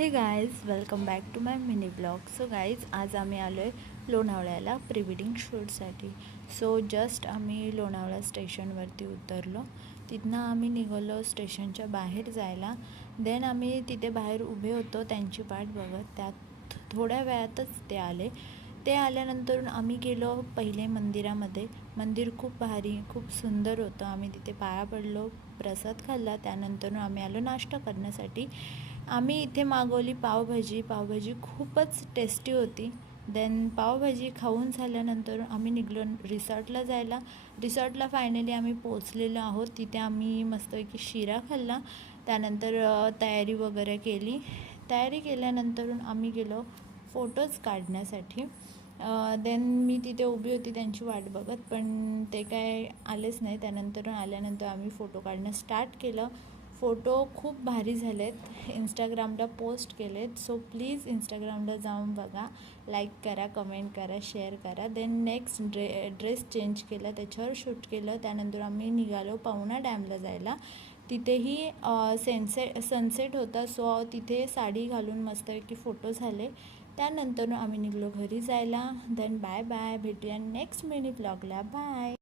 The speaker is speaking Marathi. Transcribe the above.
हे guys, welcome back to my mini blog. So guys, आज आम्ही आलो आहे लोणावळ्याला प्री वेडिंग शूटसाठी. सो जस्ट आम्ही लोणावळा स्टेशनवरती उतरलो. तिथनं आम्ही निघालो स्टेशनच्या बाहेर जायला. देन आम्ही तिथे बाहेर उभे होतो त्यांची वाट बघत. त्यात थोड्या वेळातच ते आल्यानंतर आम्ही गेलो पहिले मंदिरामध्ये. मंदिर खूप भारी, खूप सुंदर होतं. आम्ही तिथे पाया पडलो, प्रसाद खाल्ला. त्यानंतर आम्ही आलो नाश्ता करण्यासाठी. आम्ही इथे मागवली पावभाजी खूपच टेस्टी होती. देन पावभाजी खाऊन झाल्यानंतर आम्ही निघलो रिसॉर्टला जायला. रिसॉर्टला फायनली आम्ही पोचलेलो आहोत. तिथे आम्ही मस्तपैकी शिरा खाल्ला. त्यानंतर तयारी वगैरे केली. तयारी केल्यानंतर आम्ही गेलो फोटोज काढण्यासाठी. देन मी तिथे उभी होती त्यांची वाट बघत, पण ते काय आलेच नाही. त्यानंतर आल्यानंतर आम्ही फोटो काढणं स्टार्ट केलं. फोटो खूप भारी झालेत, इंस्टाग्रामला पोस्ट केलेत. सो प्लीज इंस्टाग्रामला जाऊन बघा, लाईक करा, कमेंट करा, शेअर करा. देन नेक्स्ट ड्रेस चेंज केला, त्याच्यावर शूट केलं. त्यानंतर आम्ही निघालो पवना डॅमला जायला. तिथेही सनसेट होता. सो तिथे साडी घालून मस्तपैकी फोटो झाले. त्यानंतर आम्ही निघलो घरी जायला. देन बाय बाय, भेटूया नेक्स्ट मिनी ब्लॉगला. बाय.